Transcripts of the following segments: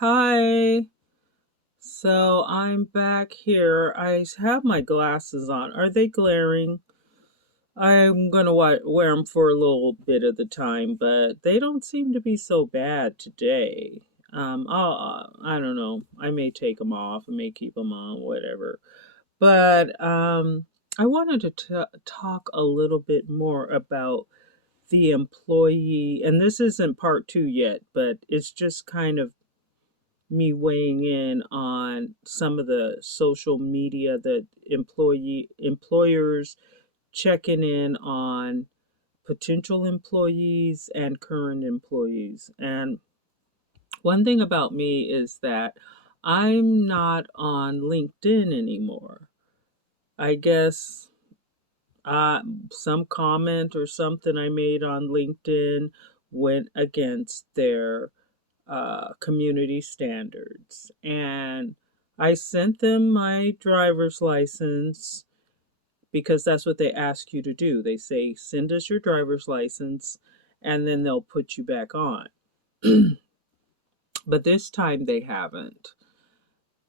Hi. So I'm back here. I have my glasses on. Are they glaring? I'm gonna wear them for a little bit of the time, but they don't seem to be so bad today. I don't know. I may take them off. I may keep them on, whatever. But I wanted to talk a little bit more about the employee, and this isn't part two yet, but it's just kind of me weighing in on some of the social media that employers checking in on potential employees and current employees. And one thing about me is that I'm not on LinkedIn anymore. I guess uh, some comment or something I made on LinkedIn went against their community standards. And I sent them my driver's license because that's what they ask you to do. They say, send us your driver's license, and then they'll put you back on. But this time they haven't.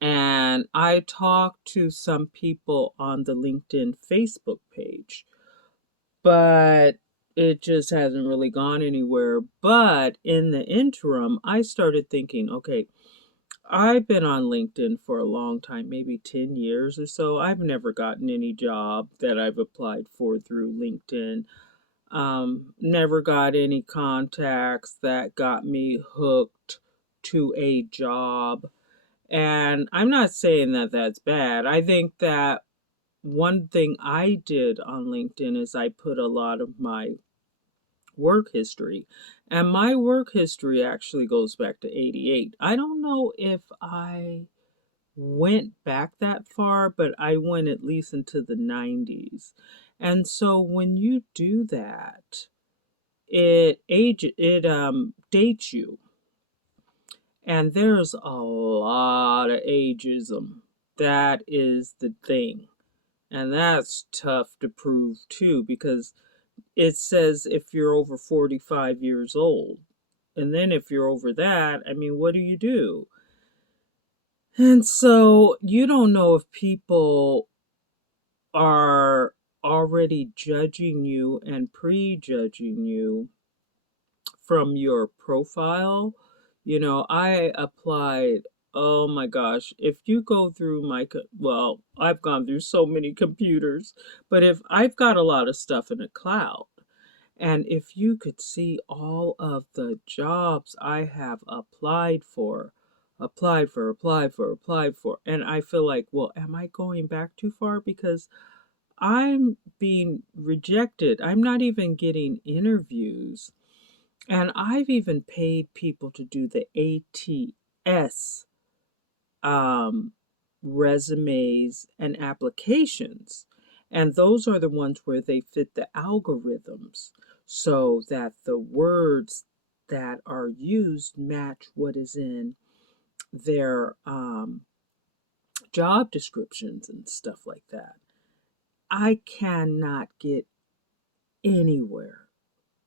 And I talked to some people on the LinkedIn Facebook page, but it just hasn't really gone anywhere. But in the interim, I started thinking, okay, I've been on LinkedIn for a long time, maybe 10 years or so. I've never gotten any job that I've applied for through LinkedIn. Never got any contacts that got me hooked to a job. And I'm not saying that that's bad. I think that one thing I did on LinkedIn is I put a lot of my work history. And my work history actually goes back to 88. I don't know if I went back that far, but I went at least into the 90s. And so when you do that, it dates you. And there's a lot of ageism. That is the thing. And that's tough to prove too, because it says if you're over 45 years old. And then if you're over that, I mean, what do you do? And so you don't know if people are already judging you and prejudging you from your profile. I applied, oh my gosh, if you go through well, I've gone through so many computers, but if I've got a lot of stuff in the cloud, and if you could see all of the jobs I have applied for, and I feel like, well, am I going back too far? Because I'm being rejected. I'm not even getting interviews. And I've even paid people to do the ATS um, resumes and applications. And those are the ones where they fit the algorithms so that the words that are used match what is in their job descriptions and stuff like that. I cannot get anywhere,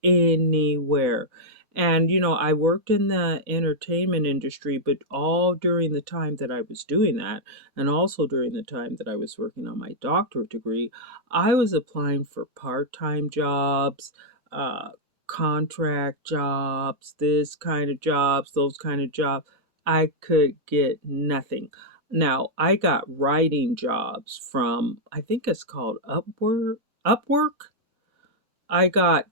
anywhere. And, I worked in the entertainment industry, but all during the time that I was doing that, and also during the time that I was working on my doctorate degree, I was applying for part time jobs, uh, contract jobs, this kind of jobs, those kind of jobs. I could get nothing. Now, I got writing jobs from, I think it's called Upwork. I got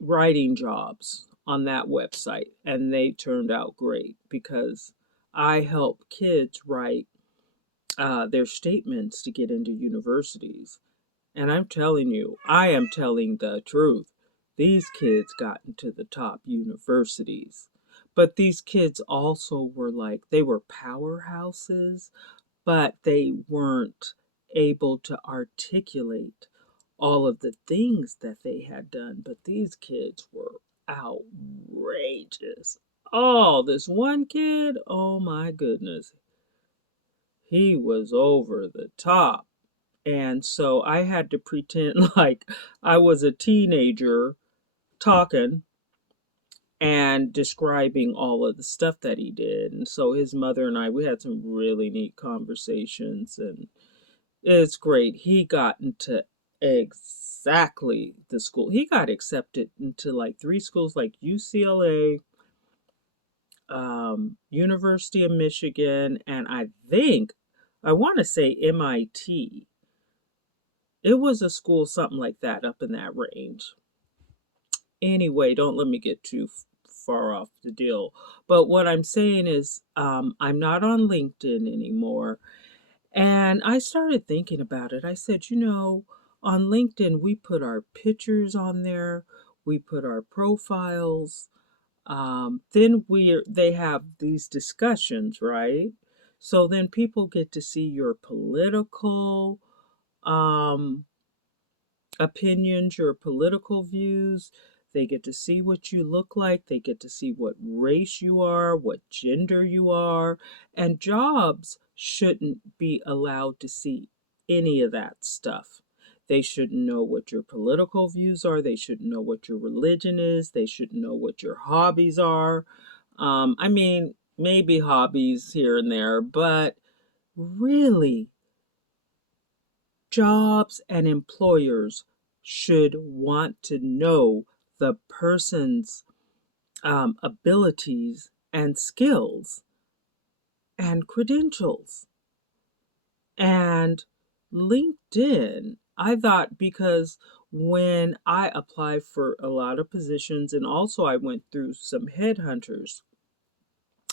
writing jobs on that website, and they turned out great because I help kids write their statements to get into universities. And I'm telling you, I am telling the truth. These kids got into the top universities. But these kids also were like, they were powerhouses, but they weren't able to articulate all of the things that they had done. But these kids were outrageous. Oh, this one kid, oh my goodness, he was over the top. And so I had to pretend like I was a teenager talking, and describing all of the stuff that he did. And so his mother and I, we had some really neat conversations, and it's great. He got into exactly the school. He got accepted into like 3 schools, like UCLA, University of Michigan, and I want to say MIT. It was a school, something like that, up in that range. Anyway, don't let me get too far off the deal. But what I'm saying is, I'm not on LinkedIn anymore. And I started thinking about it. I said, on LinkedIn, we put our pictures on there, we put our profiles. Then they have these discussions, right? So then people get to see your political um, opinions, your political views. They get to see what you look like. They get to see what race you are, what gender you are. And jobs shouldn't be allowed to see any of that stuff. They shouldn't know what your political views are. They shouldn't know what your religion is. They shouldn't know what your hobbies are. I mean, maybe hobbies here and there, but really, jobs and employers should want to know the person's abilities and skills and credentials. And LinkedIn, I thought, because when I applied for a lot of positions, and also I went through some headhunters,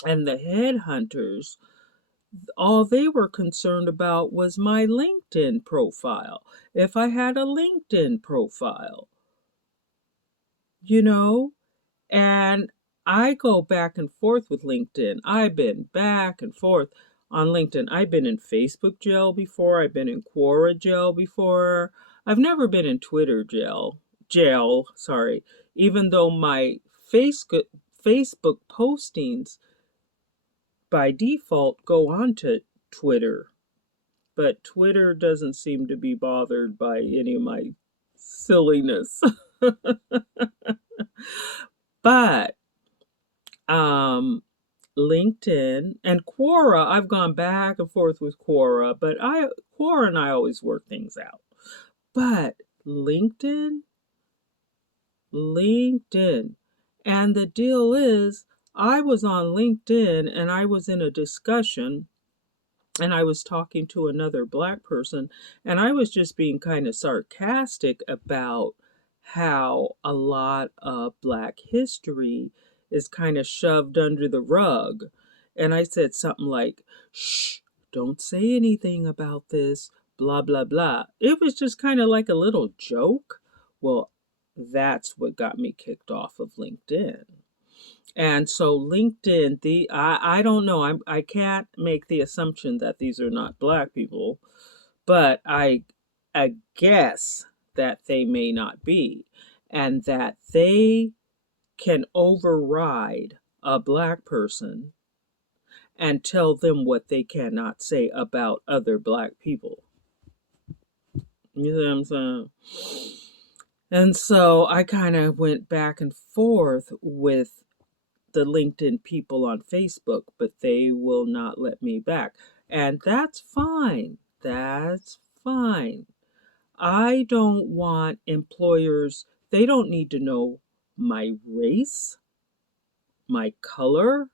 and the headhunters, all they were concerned about was my LinkedIn profile. If I had a LinkedIn profile, you know, and I go back and forth with LinkedIn. I've been back and forth on LinkedIn. I've been in Facebook jail before. I've been in Quora jail before. I've never been in Twitter jail, sorry, even though my Facebook postings by default go on to Twitter. But Twitter doesn't seem to be bothered by any of my silliness. But um LinkedIn and Quora, I've gone back and forth with Quora, but Quora and I always work things out. But LinkedIn, LinkedIn. And the deal is, I was on LinkedIn and I was in a discussion, and I was talking to another Black person, and I was just being kind of sarcastic about how a lot of Black history is kind of shoved under the rug. And I said something like, shh, don't say anything about this, blah, blah, blah. It was just kind of like a little joke. Well, that's what got me kicked off of LinkedIn. And so LinkedIn, I don't know. I can't make the assumption that these are not Black people, but I guess that they may not be, and that they can override a Black person and tell them what they cannot say about other Black people. You know what I'm saying? And so I kind of went back and forth with the LinkedIn people on Facebook, but they will not let me back. And that's fine. That's fine. I don't want employers, they don't need to know my race, my color,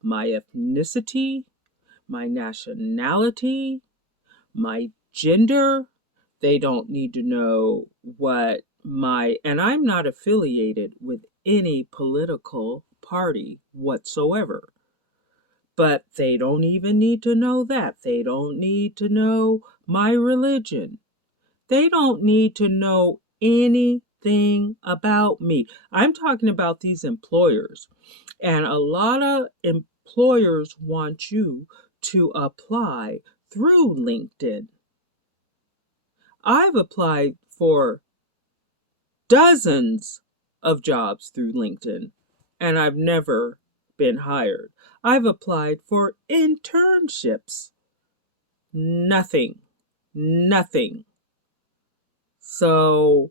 my ethnicity, my nationality, my gender. They don't need to know and I'm not affiliated with any political party whatsoever. But they don't even need to know that. They don't need to know my religion. They don't need to know anything about me. I'm talking about these employers. And a lot of employers want you to apply through LinkedIn. I've applied for dozens of jobs through LinkedIn, and I've never been hired. I've applied for internships. Nothing. Nothing. So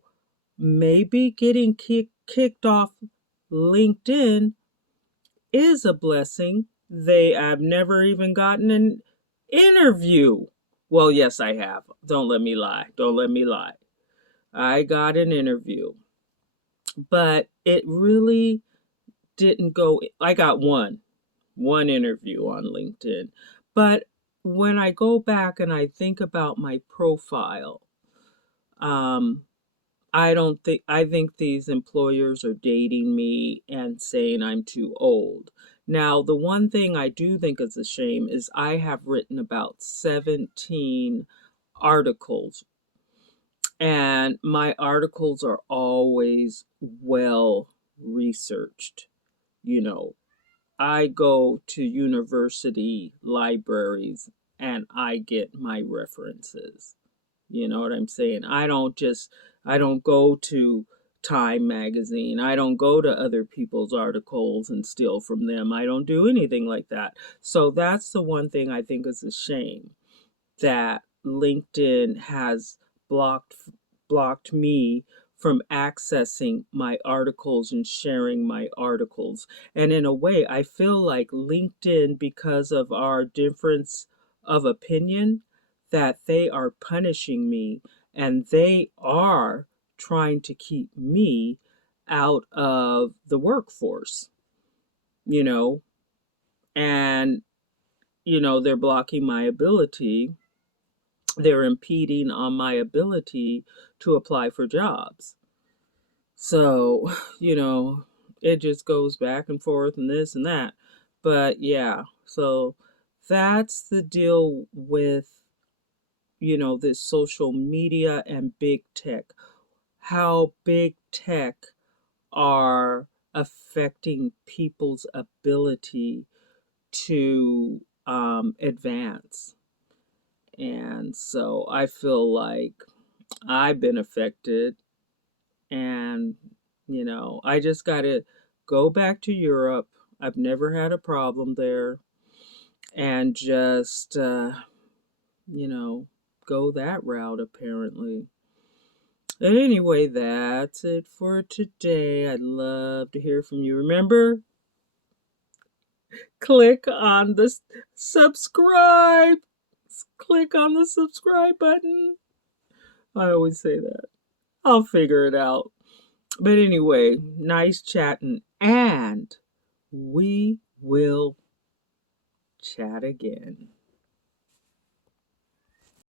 maybe getting kicked off LinkedIn is a blessing. I've never even gotten an interview. Well, yes, I have. Don't let me lie. Don't let me lie. I got an interview, but it really didn't go. I got one interview on LinkedIn. But when I go back and I think about my profile, um, I think these employers are dating me and saying I'm too old. Now, the one thing I do think is a shame is I have written about 17 articles, and my articles are always well researched. You know, I go to university libraries and I get my references. You know what I'm saying? I don't go to Time magazine. I don't go to other people's articles and steal from them. I don't do anything like that. So that's the one thing I think is a shame, that LinkedIn has blocked blocked me from accessing my articles and sharing my articles. And in a way, I feel like LinkedIn, because of our difference of opinion, that they are punishing me and they are trying to keep me out of the workforce, you know, and they're blocking my ability, they're impeding on my ability to apply for jobs. So, you know, it just goes back and forth and this and that. But yeah, so that's the deal with, this social media and big tech. How big tech are affecting people's ability to advance. And so I feel like I've been affected, and I just got to go back to Europe. I've never had a problem there, and just you know go that route apparently. But anyway, that's it for today. I'd love to hear from you. Remember, click on the subscribe. Click on the subscribe button. I always say that. I'll figure it out. But anyway, nice chatting, and we will chat again.